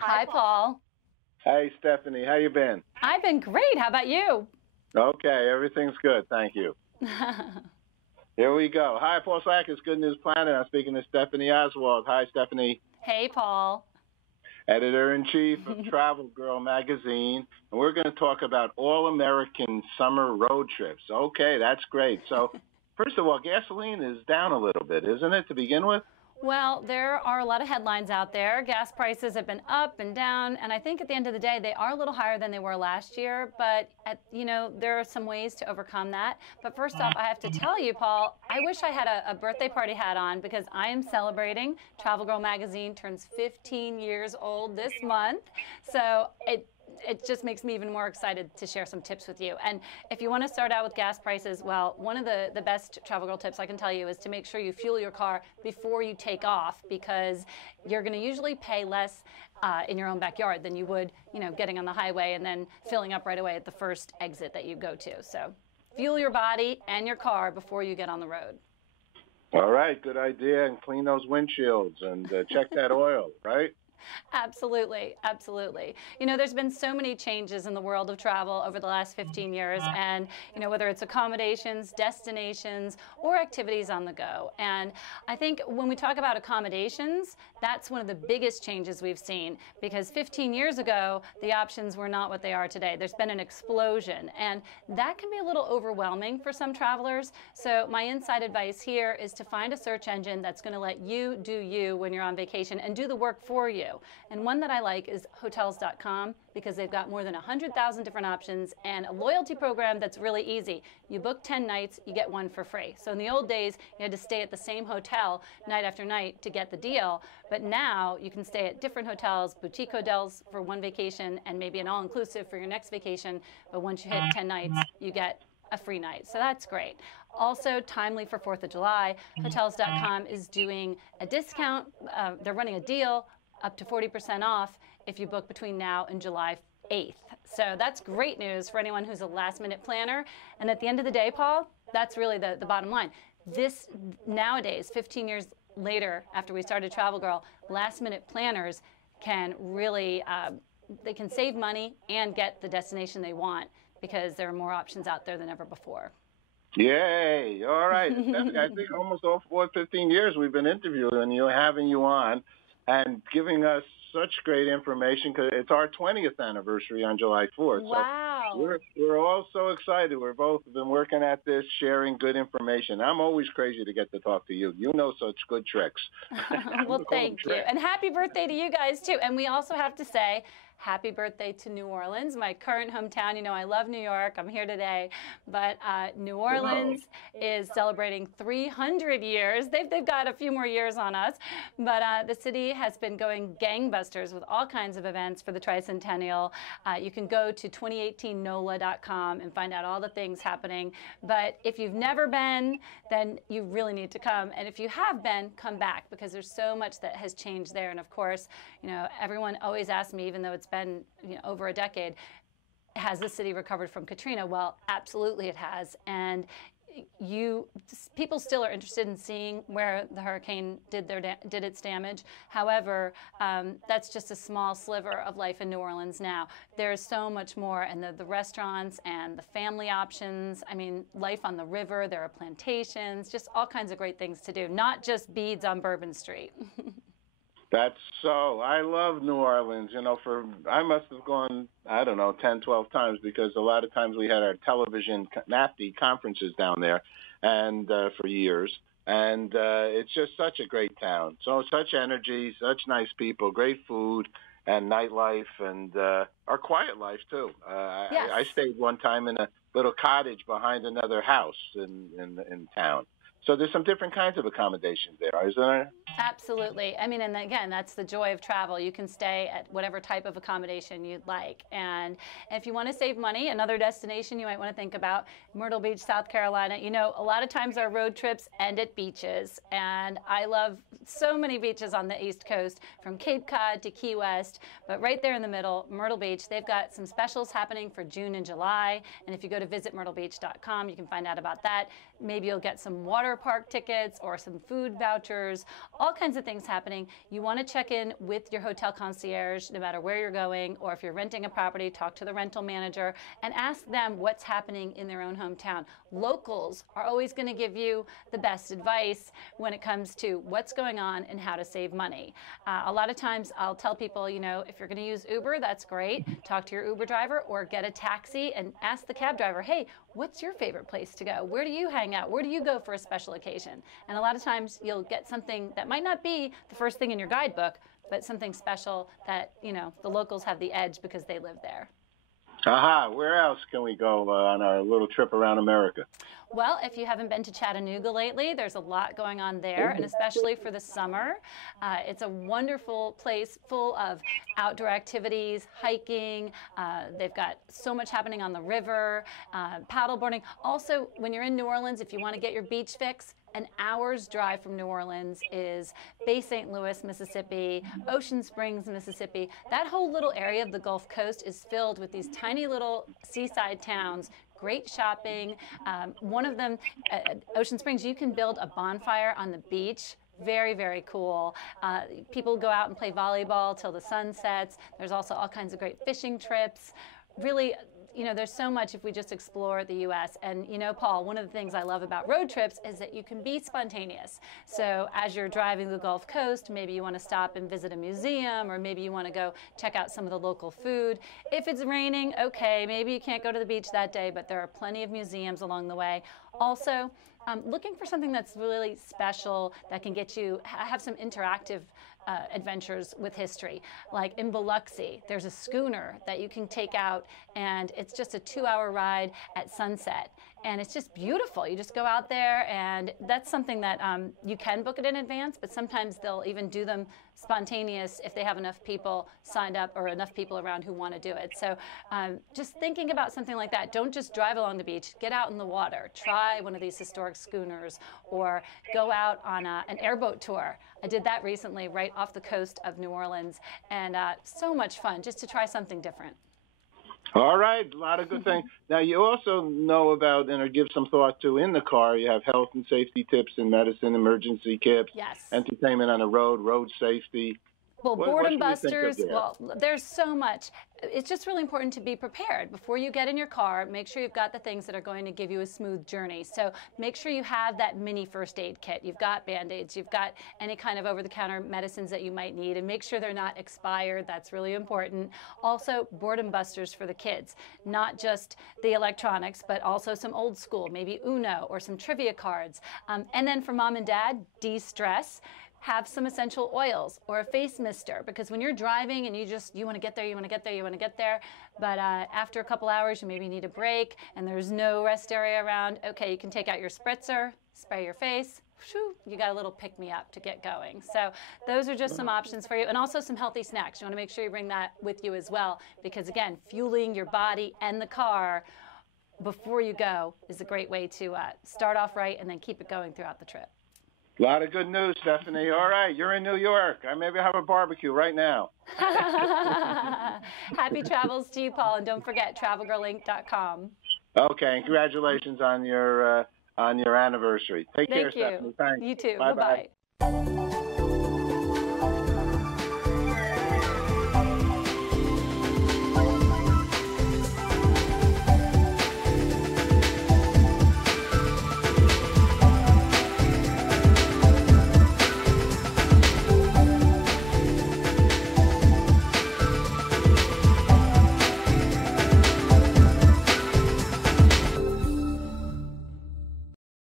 Hi, Paul. Hey, Stephanie, how you been? I've been great. How about you? Okay, everything's good, thank you. Here we go. Hi, Paul Sackis, Good News Planet. I'm speaking to Stephanie Oswald. Hi, Stephanie. Hey, Paul. Editor-in-Chief of Travel Girl magazine. And we're going to talk about all-American summer road trips. Okay, that's great. So, first of all, gasoline is down a little bit, isn't it, to begin with? Well, there are a lot of headlines out there. Gas prices have been up and down, and I think at the end of the day, they are a little higher than they were last year, but there are some ways to overcome that. But first off, I have to tell you, Paul, I wish I had a birthday party hat on because I am celebrating. Travel Girl magazine turns 15 years old this month, so it just makes me even more excited to share some tips with you. And if you want to start out with gas prices, well, one of the best Travel Girl tips I can tell you is to make sure you fuel your car before you take off, because you're going to usually pay less in your own backyard than you would, getting on the highway and then filling up right away at the first exit that you go to. So fuel your body and your car before you get on the road. All right, good idea. And clean those windshields and check that oil, right? Absolutely, absolutely. There's been so many changes in the world of travel over the last 15 years, and whether it's accommodations, destinations, or activities on the go. And I think when we talk about accommodations, that's one of the biggest changes we've seen, because 15 years ago, the options were not what they are today. There's been an explosion, and that can be a little overwhelming for some travelers. So my inside advice here is to find a search engine that's going to let you do you when you're on vacation and do the work for you. And one that I like is hotels.com, because they've got more than 100,000 different options and a loyalty program that's really easy. You book 10 nights, you get one for free. So in the old days, you had to stay at the same hotel night after night to get the deal. But now you can stay at different hotels, boutique hotels for one vacation, and maybe an all-inclusive for your next vacation. But once you hit 10 nights, you get a free night. So that's great. Also, timely for 4th of July, hotels.com is doing a discount. They're running a deal up to 40% off if you book between now and July 8th. So that's great news for anyone who's a last-minute planner. And at the end of the day, Paul, that's really the bottom line. This nowadays, 15 years later, after we started Travel Girl, last-minute planners can really they can save money and get the destination they want, because there are more options out there than ever before. Yay! All right. I think almost all 15 years we've been interviewing you, having you on, and giving us such great information, because it's our 20th anniversary on July 4th. Wow. So we're all so excited. We're both been working at this, sharing good information. I'm always crazy to get to talk to you. You know such good tricks. Well, thank you. And happy birthday to you guys, too. And we also have to say, happy birthday to New Orleans, my current hometown. I love New York. I'm here today. But New Orleans is celebrating 300 years. They've got a few more years on us. But the city has been going gangbusters with all kinds of events for the tricentennial. You can go to 2018nola.com and find out all the things happening. But if you've never been, then you really need to come. And if you have been, come back, because there's so much that has changed there. And of course, everyone always asks me, even though it's been over a decade, has the city recovered from Katrina? Well, absolutely it has. And people still are interested in seeing where the hurricane did its damage. However, that's just a small sliver of life in New Orleans now. There's so much more, and the restaurants and the family options. I mean, life on the river. There are plantations, just all kinds of great things to do, not just beads on Bourbon Street. That's so. I love New Orleans. I must have gone, 10, 12 times, because a lot of times we had our television NAFTY conferences down there, and for years. And it's just such a great town. So such energy, such nice people, great food, and nightlife, and our quiet life too. Yes. I stayed one time in a little cottage behind another house in town. So there's some different kinds of accommodations there, isn't there? Absolutely. I mean, and again, that's the joy of travel. You can stay at whatever type of accommodation you'd like. And if you want to save money, another destination you might want to think about, Myrtle Beach, South Carolina. A lot of times our road trips end at beaches. And I love so many beaches on the East Coast, from Cape Cod to Key West. But right there in the middle, Myrtle Beach, they've got some specials happening for June and July. And if you go to visitmyrtlebeach.com, you can find out about that. Maybe you'll get some water water park tickets or some food vouchers, all kinds of things happening. You want to check in with your hotel concierge no matter where you're going, or if you're renting a property, talk to the rental manager and ask them what's happening in their own hometown. Locals are always going to give you the best advice when it comes to what's going on and how to save money. A lot of times I'll tell people, you know, if you're going to use Uber, that's great. Talk to your Uber driver or get a taxi and ask the cab driver, hey, what's your favorite place to go? Where do you hang out? Where do you go for a special occasion? And a lot of times you'll get something that might not be the first thing in your guidebook, but something special that, you know, the locals have the edge because they live there. Aha, where else can we go on our little trip around America? Well, if you haven't been to Chattanooga lately, there's a lot going on there, and especially for the summer. It's a wonderful place full of outdoor activities, hiking. They've got so much happening on the river, paddleboarding. Also, when you're in New Orleans, if you want to get your beach fix, an hour's drive from New Orleans is Bay St. Louis, Mississippi, Ocean Springs, Mississippi. That whole little area of the Gulf Coast is filled with these tiny little seaside towns. Great shopping. One of them, Ocean Springs, you can build a bonfire on the beach. Very, very cool. People go out and play volleyball till the sun sets. There's also all kinds of great fishing trips. Really, you know, there's so much if we just explore the U.S. And, you know, Paul, one of the things I love about road trips is that you can be spontaneous. So as you're driving the Gulf Coast, maybe you want to stop and visit a museum, or maybe you want to go check out some of the local food. If it's raining, okay, maybe you can't go to the beach that day, but there are plenty of museums along the way. Also, looking for something that's really special that can get you, have some interactive adventures with history. Like in Biloxi, there's a schooner that you can take out, and it's just a 2-hour ride at sunset. And it's just beautiful. You just go out there, and that's something that you can book it in advance, but sometimes they'll even do them spontaneous if they have enough people signed up or enough people around who want to do it. So just thinking about something like that. Don't just drive along the beach. Get out in the water. Try one of these historic schooners, or go out on an airboat tour. I did that recently right off the coast of New Orleans, and so much fun just to try something different. All right, a lot of good things. Now, you also know about and or give some thought to in the car. You have health and safety tips and medicine, emergency kits, yes, entertainment on the road safety. Well, boredom busters, well, there's so much. It's just really important to be prepared. Before you get in your car, make sure you've got the things that are going to give you a smooth journey. So make sure you have that mini first aid kit. You've got Band-Aids, you've got any kind of over-the-counter medicines that you might need, and make sure they're not expired. That's really important. Also, boredom busters for the kids, not just the electronics, but also some old school, maybe Uno or some trivia cards. And then for mom and dad, de-stress. Have some essential oils or a face mister, because when you're driving and you want to get there, but after a couple hours you maybe need a break and there's no rest area around, okay, you can take out your spritzer, spray your face, whew, you got a little pick-me-up to get going. So those are just some options for you, and also some healthy snacks. You want to make sure you bring that with you as well, because again, fueling your body and the car before you go is a great way to start off right and then keep it going throughout the trip. A lot of good news, Stephanie. All right, you're in New York. I maybe have a barbecue right now. Happy travels to you, Paul, and don't forget travelgirlinc.com. Okay, and congratulations on your anniversary. Take care, Thank you. Stephanie. Thanks. You too. Bye-bye. Bye-bye.